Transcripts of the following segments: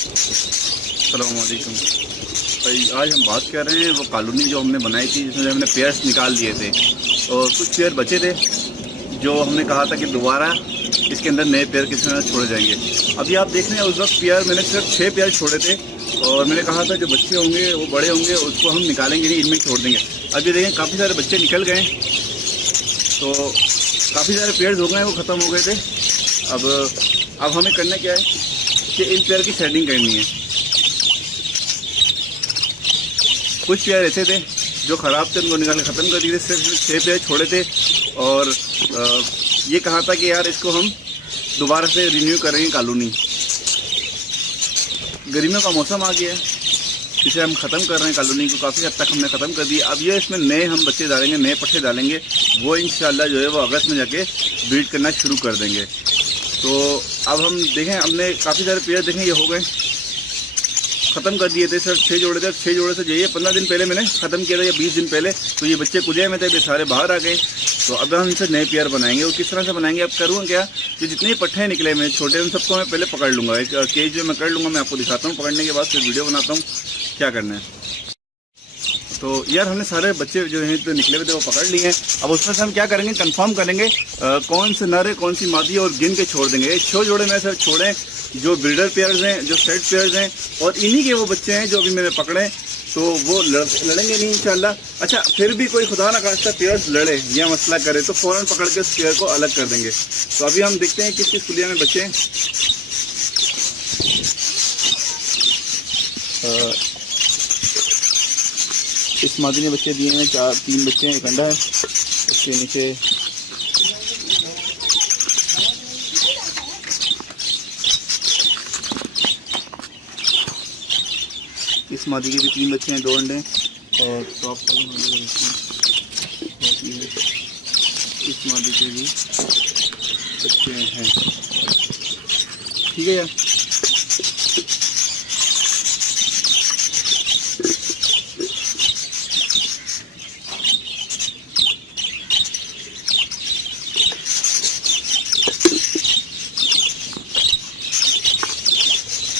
अस्सलाम वालेकुम भाई। आज हम बात कर रहे हैं वो कॉलोनी जो हमने बनाई थी, जिसमें हमने पेयर्स निकाल लिए थे और कुछ पेयर बचे थे जो हमने कहा था कि दोबारा इसके अंदर नए पेयर किसी तरह छोड़े जाएंगे। अभी आप देख रहे हैं उस वक्त पेयर मैंने सिर्फ 6 पेयर छोड़े थे और मैंने कहा था जो बच्चे होंगे वो बड़े होंगे उसको हम निकालेंगे नहीं, इनमें छोड़ देंगे। अभी देखें काफ़ी सारे बच्चे निकल गए तो काफ़ी सारे पेड़ हो गए, वो ख़त्म हो गए थे। अब हमें करना क्या है कि इन पेड़ की शेडिंग करनी है। कुछ पेड़ ऐसे थे जो ख़राब थे, उनको निकाल के ख़त्म कर दिए थे। सिर्फ 6 पेड़ छोड़े थे और ये कहा था कि यार इसको हम दोबारा से रिन्यू करेंगे कॉलोनी। गर्मियों का मौसम आ गया है, इसे हम ख़त्म कर रहे हैं कॉलोनी को। काफ़ी हद तक हमने ख़त्म कर दिया। अब ये इसमें नए हम बच्चे डालेंगे, नए पट्टे डालेंगे, वो इंशाल्लाह जो है वो अगस्त में जाके ब्रीड करना शुरू कर देंगे। तो अब हम देखें, हमने काफ़ी सारे पेड़ देखें ये हो गए, ख़त्म कर दिए थे। सर 6 जोड़े थे, 6 जोड़े से जो ये 15 दिन पहले मैंने ख़त्म किया था या 20 दिन पहले। तो ये बच्चे कुजे में थे, वे सारे बाहर आ गए। तो अब हम इनसे नए पेयर बनाएंगे। और किस तरह से बनाएंगे अब करूँगा क्या कि जितने पट्टे निकले मैं छोटे, उन सबको मैं पहले पकड़ लूँगा। एक केज जो मैं कर लूँगा, मैं आपको दिखाता हूँ। पकड़ने के बाद फिर वीडियो बनाता हूँ क्या करना है। तो यार हमने सारे बच्चे जो हैं तो निकले हुए थे वो पकड़ लिए हैं। अब उसमें से हम क्या करेंगे, कंफर्म करेंगे कौन से नर है कौन सी मादी है और गिन के छोड़ देंगे। 6 जोड़े में सर छोड़ें जो ब्रीडर पेयर्स हैं, जो सेट पेयर्स हैं, और इन्हीं के वो बच्चे हैं जो अभी मैंने पकड़े। तो वो लड़ेंगे नहीं इंशाल्लाह। अच्छा, फिर भी कोई खुदा ना खास्ता पेयर्स लड़े या मसला करे तो फ़ौरन पकड़ के उस पेयर को अलग कर देंगे। तो अभी हम देखते हैं किस किस कुलिया में बच्चे हैं। इस मादी ने बच्चे दिए हैं 3 बच्चे हैं, एक अंडा है। उसके नीचे इस मादी के भी 3 बच्चे हैं, 2 अंडे और टॉप वाली मादी के बच्चे हैं। इस मादी के भी बच्चे हैं। ठीक है यार।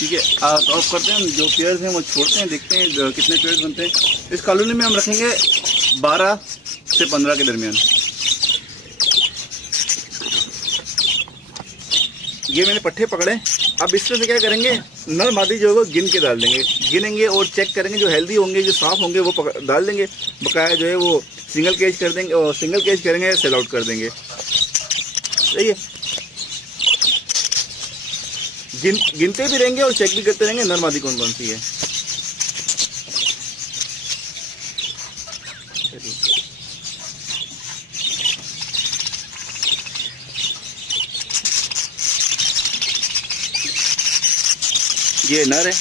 ठीक है, तो ऑफ करते हैं। जो पेयर्स हैं वो छोड़ते हैं, देखते हैं कितने पेयर्स बनते हैं। इस कॉलोनी में हम रखेंगे 12 से 15 के दरमियान। ये मैंने पट्टे पकड़े। अब इसमें से क्या करेंगे, नर मादी जो है वो गिन के डाल देंगे, गिनेंगे और चेक करेंगे। जो हेल्दी होंगे, जो साफ़ होंगे वो डाल देंगे। बकाया जो है वो सिंगल केज कर देंगे और सिंगल केज करेंगे, सेल आउट कर देंगे। सही है, गिनते भी रहेंगे और चेक भी करते रहेंगे नर मादी कौन कौन सी है। ये नर है।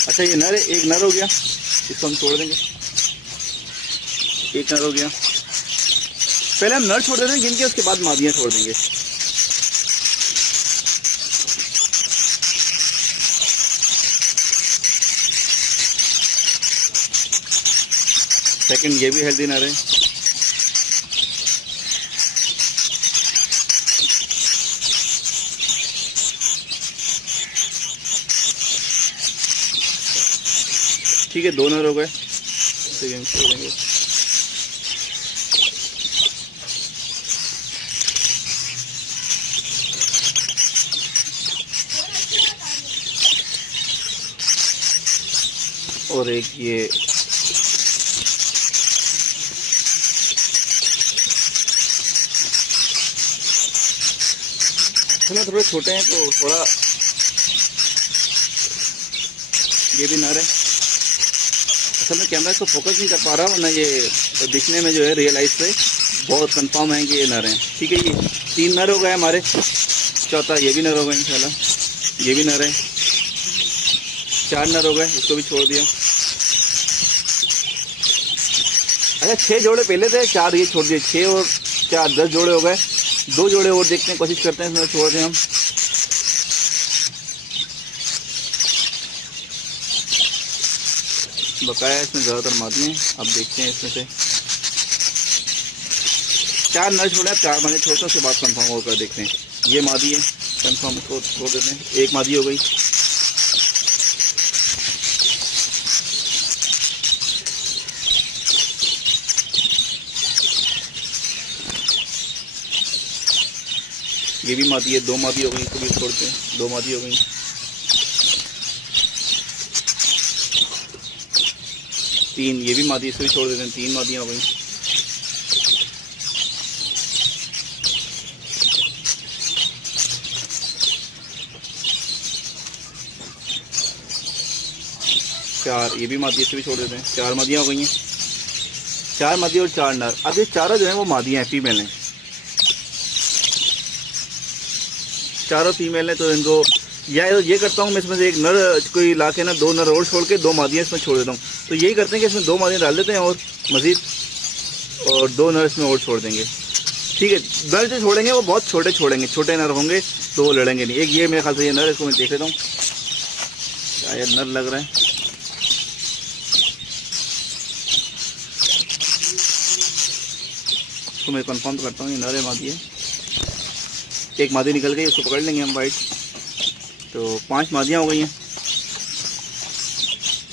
अच्छा, ये नर है, एक नर हो गया, इसको हम छोड़ देंगे। एक नर हो गया। पहले हम नर छोड़ देते हैं गिन के, उसके बाद मादियाँ छोड़ देंगे। सेकंड, ये भी हेल्दी नर है। ठीक है, 2 नर हो गए, तो हम छोड़ देंगे। और एक ये थोड़े छोटे हैं तो थोड़ा ये भी नर है। असल में कैमरा इसको फोकस नहीं कर पा रहा, वरना ये दिखने में जो है रियलाइज से बहुत कंफर्म है कि ये नर हैं। ठीक है, ये 3 नर हो गए हमारे। चौथा ये भी नर हो गए इंशाल्लाह। ये भी नर है। 4 नर हो गए, इसको भी छोड़ दिया। अच्छा, 6 जोड़े पहले थे, 4 ये छोड़ दिए। 6 और 4 10 जोड़े हो गए। 2 जोड़े और देखते हैं, कोशिश करते हैं इसमें छोड़ दें हम। बकाया इसमें ज़्यादातर मादी हैं। अब देखते हैं इसमें से 4 नर छोड़े, 4 मादी छोड़ते हैं, उसके बाद कंफर्म होकर देखते हैं। ये मादी है, कंफर्म इसको छोड़ देते हैं। एक मादी हो गई, ये भी मादी है, 2 मादी हो गई, इसको भी छोड़ते हैं, 2 मादी हो गई। तीन, ये भी मादी, इसको भी छोड़ देते हैं, 3 मादियाँ हो गई। चार, ये भी मादी, इसको भी छोड़ देते हैं, 4 मादियाँ हो गई हैं। 4 मादी और 4 नर। अब ये चारों जो है वो मादियाँ हैं, फीमेल हैं, चारों फीमेल है। तो इनको या ये करता हूँ मैं, इसमें से एक नर कोई ला के ना 2 नर और छोड़ के 2 मादियाँ इसमें छोड़ देता हूँ। तो यही करते हैं कि इसमें 2 मादियाँ डाल देते हैं और मज़ीद, और 2 नर इसमें और छोड़ देंगे। ठीक है, नर जो छोड़ेंगे वो बहुत छोटे छोड़ेंगे, छोटे नर होंगे तो वो लड़ेंगे नहीं। एक ये मेरे ख्याल से ये नर, इसको मैं देख लेता हूँ, शायद नर लग रहा है। इसको मैं कंफर्म करता हूँ, ये नर है मादी है। एक मादी निकल गई, उसको पकड़ लेंगे हम वाइट। तो 5 मादियाँ हो गई हैं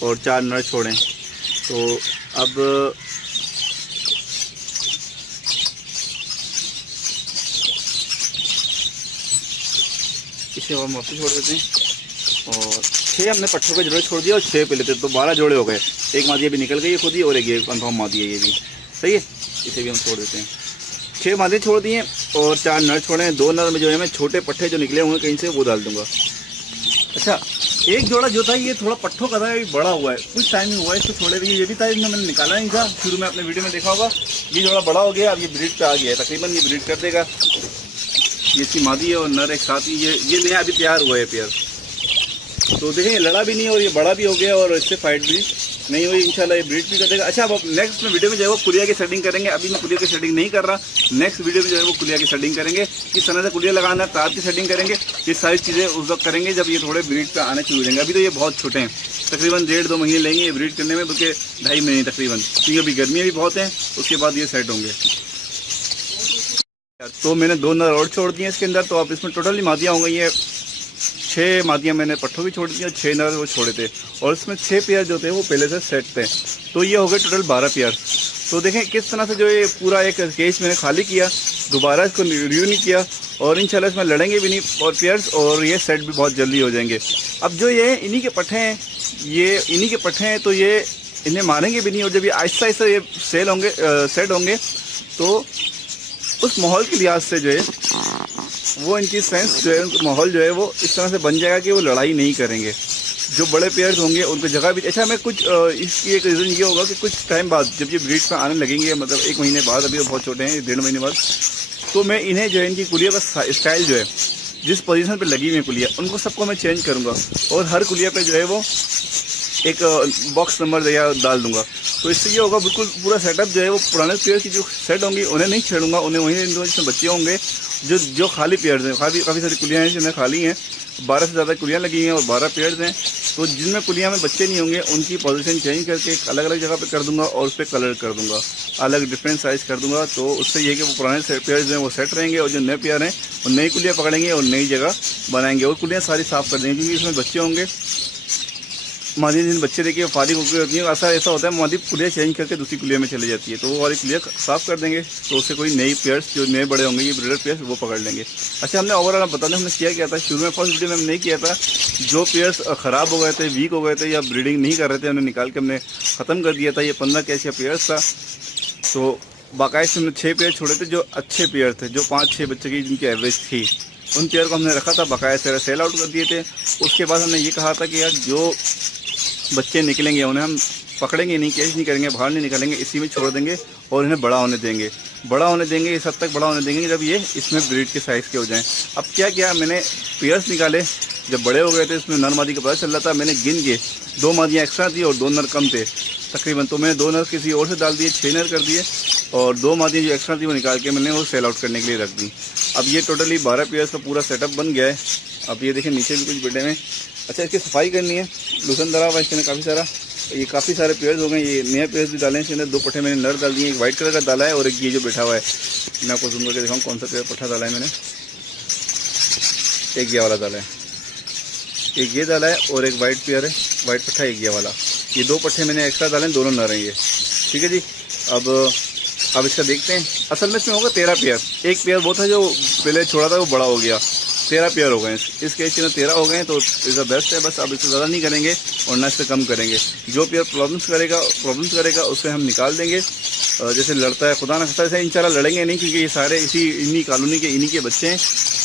और 4 नर छोड़े। तो अब इसे हम वापस छोड़ देते हैं। और 6 हमने पट्ठों के जोड़े छोड़ दिया और 6 पे लेते, तो 12 जोड़े हो गए। एक मादी अभी निकल गई है खुद ही, और एक ये कंफर्म मादी है, ये भी सही है, इसे भी हम छोड़ देते हैं। 6 मादी छोड़ दिए और 4 नर छोड़े हैं। 2 नर में जो है मैं छोटे पट्ठे जो निकले होंगे कहीं से वो डाल दूंगा। अच्छा, एक जोड़ा जो था ये थोड़ा पट्ठों का था, ये बड़ा हुआ है, कुछ टाइम ही हुआ है इसको छोड़े हुए। ये भी था, इसमें मैंने निकाला नहीं था, शुरू में अपने वीडियो में देखा होगा। ये जोड़ा बड़ा हो गया, अब ये ब्रीड पे आ गया है, तकरीबन ये ब्रीड कर देगा। ये इसकी मादी है और नर एक साथ ही, ये नया अभी तैयार हुआ है पेयर। तो देखें, ये लड़ा भी नहीं और ये बड़ा भी हो गया और इससे फाइट भी नहीं हुई। इंशाल्लाह ये ब्रीड भी कर देगा। अच्छा, अब नेक्स्ट में वीडियो में जो है वो कुलिया की सेटिंग करेंगे। अभी मैं कुलिया की सेटिंग नहीं कर रहा, नेक्स्ट वीडियो में जो है वो कुलिया की सेटिंग करेंगे, किस तरह से कुलिया लगाना है, तार की सेटिंग करेंगे, ये सारी चीज़ें उस वक्त करेंगे जब ये थोड़े ब्रीड पे आने शुरू हो जाएंगे। अभी तो ये बहुत छोटे हैं, तकरीबन 1.5-2 महीने लेंगे ये ब्रीड करने में, बल्कि 2.5 महीने तकरीबन, क्योंकि अभी गर्मियाँ भी बहुत हैं, उसके बाद ये सेट होंगे। तो मैंने 2 नर और छोड़ दिए इसके अंदर। तो अब इसमें टोटली मादियाँ हो गई है 6 मादियाँ मैंने पट्ठों भी छोड़ दी और 6 नर वो छोड़े थे, और इसमें 6 पेयर जो थे वो पहले से सेट थे। तो ये हो गए टोटल 12 पेयर। तो देखें किस तरह से जो ये पूरा एक केज मैंने खाली किया, दोबारा इसको रिव्यू नहीं किया, और इंशाल्लाह इसमें लड़ेंगे भी नहीं और पेयर्स, और ये सेट भी बहुत जल्दी हो जाएंगे। अब जो ये इन्हीं के पट्ठे हैं, ये इन्हीं के पट्ठे हैं, तो ये इन्हें मारेंगे भी नहीं, और जब ये आहिस्ता आहिस्ता ये सेट होंगे तो उस माहौल के लिहाज से जो है वो इनकी सेंस जो है, माहौल जो है वो इस तरह से बन जाएगा कि वो लड़ाई नहीं करेंगे। जो बड़े पेयर्स होंगे उनको जगह भी, अच्छा मैं कुछ इसकी एक रीज़न ये होगा कि कुछ टाइम बाद जब ये ब्रीड पर आने लगेंगे, मतलब 1 महीने बाद, अभी तो बहुत छोटे हैं, 1.5 महीने बाद, तो मैं इन्हें जो है इनकी कुलिया का स्टाइल जो है, जिस पोजीशन पे लगी हुई है कुलिया, उनको सबको मैं चेंज करूँगा, और हर कुलिया पे जो है वो एक बॉक्स नंबर या डाल दूंगा। तो इससे ये होगा, बिल्कुल पूरा सेटअप जो है वो पुराने पेयर की जो सेट होंगी उन्हें नहीं छेड़ूंगा, उन्हें वहीं जिसमें बच्चे होंगे, जो खाली पेयर्स हैं, काफ़ी सारी कुलियाँ हैं जिन्हें खाली हैं, 12 से ज़्यादा कुलियाँ लगी हैं और 12 पेयर्स हैं। तो जिनमें कुलियाँ में बच्चे नहीं होंगे उनकी पोजीशन चेंज करके एक अलग अलग जगह पे कर दूंगा, और उस पर कलर कर दूंगा, अलग डिफरेंट साइज़ कर दूंगा। तो उससे ये कि वो पुराने पेयर्स हैं वो सेट रहेंगे, और जो नए पेयर हैं वो नई कुलियाँ पकड़ेंगे और नई जगह बनाएंगे, और कुलियाँ सारी साफ़ कर देंगे, क्योंकि इसमें बच्चे होंगे। मादी जिन बच्चे देखिए फारिग होकर होती है, ऐसा होता है मादी कुलिया चेंज करके दूसरी कुलिया में चली जाती है, तो वो वाली कुलिया साफ़ कर देंगे, तो उससे कोई नई पेयर्स जो नए बड़े होंगे, ये ब्रीडर पेयर्स वो पकड़ लेंगे। अच्छा, हमने ओवरऑल बताने हमने किया था, शुरू में फर्स्ट वीडियो में हमने नहीं किया था, जो पेयर्स ख़राब हो गए थे, वीक हो गए थे या ब्रीडिंग नहीं कर रहे थे, उन्हें निकाल के हमने ख़त्म कर दिया था। ये 15 कैसे पेयर्स था, तो बाकायदे से हमने 6 पेयर छोड़े थे जो अच्छे पेयर थे, जो 5-6 बच्चे की जिनकी एवरेज थी, उन पेयर को हमने रखा था, बाकायदे से सेल आउट कर दिए थे। उसके बाद हमने ये कहा था कि यार जो बच्चे निकलेंगे उन्हें हम पकड़ेंगे नहीं, कैच नहीं करेंगे, बाहर नहीं निकालेंगे, इसी में छोड़ देंगे और इन्हें बड़ा होने देंगे, इस हद तक बड़ा होने देंगे जब ये इसमें ब्रीड के साइज़ के हो जाएं। अब क्या किया, मैंने पेयर्स निकाले, जब बड़े हो गए थे इसमें नर मादी का पता चल रहा था, मैंने गिन के 2 मादियाँ एक्स्ट्रा थी और 2 नर कम थे तकरीबन, तो मैंने 2 नर किसी और से डाल दिए, 6 नर कर दिए, और 2 मादियाँ जो एक्स्ट्रा थी वो निकाल के मैंने वो सेल आउट करने के लिए रख दी। अब ये टोटली 12 पेयर्स का पूरा सेटअप बन गया है। अब ये देखें नीचे भी कुछ बेटे में, अच्छा इसकी सफाई करनी है, लूसन दरा हुआ इसके काफ़ी सारा, ये काफ़ी सारे पेयर्स हो गए। ये नए पेयर्स भी डाले हैं, इसके अंदर 2 पट्ठे मैंने नर डाल दिए, एक वाइट कलर का डाला है और एक ये जो बैठा हुआ है, मैं आपको जूम करके दिखाऊँ कौन सा पेयर पट्ठा डाला है मैंने। एक ये वाला डाला है, एक ये डाला है और एक वाइट पेयर है, वाइट पट्ठा एक ये वाला। ये 2 पट्ठे मैंने एक्स्ट्रा डाले हैं, दोनों नर हैं ये, ठीक है जी। अब इसका देखते हैं। असल में इसमें होगा 13 पेयर। एक पेयर वो था जो पहले छोड़ा था, वो बड़ा हो गया। 13 पेयर हो गए इस केस में, 13 हो गए तो इज़ द बेस्ट है। बस अब इससे ज़्यादा नहीं करेंगे और ना इससे कम करेंगे। जो पेयर प्रॉब्लम्स करेगा उसे हम निकाल देंगे। जैसे लड़ता है, खुदा ना खास्ता, ऐसे इंशाल्लाह लड़ेंगे नहीं, क्योंकि ये सारे इन्हीं कॉलोनी के इन्हीं के बच्चे हैं।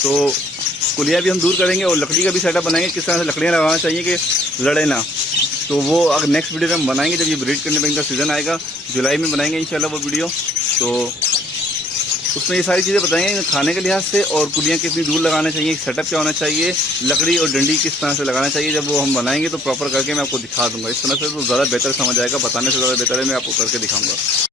तो कुलिया भी हम दूर करेंगे और लकड़ी का भी सेटअप बनाएंगे, किस तरह से लकड़ियाँ लगाना चाहिए कि लड़े ना। तो वो अगर नेक्स्ट वीडियो में हम बनाएंगे, जब ये ब्रीड करने में इनका सीज़न आएगा, जुलाई में बनाएंगे इंशाल्लाह वो वीडियो। तो उसमें ये सारी चीज़ें बताएंगे खाने के लिहाज से, और कुलियाँ कितनी दूर लगाना चाहिए, सेटअप क्या होना चाहिए, लकड़ी और डंडी किस तरह से लगाना चाहिए। जब वो हम बनाएंगे तो प्रॉपर करके मैं आपको दिखा दूंगा। इस तरह से तो ज़्यादा बेहतर समझ आएगा, बताने से ज़्यादा बेहतर है मैं आपको करके दिखाऊंगा।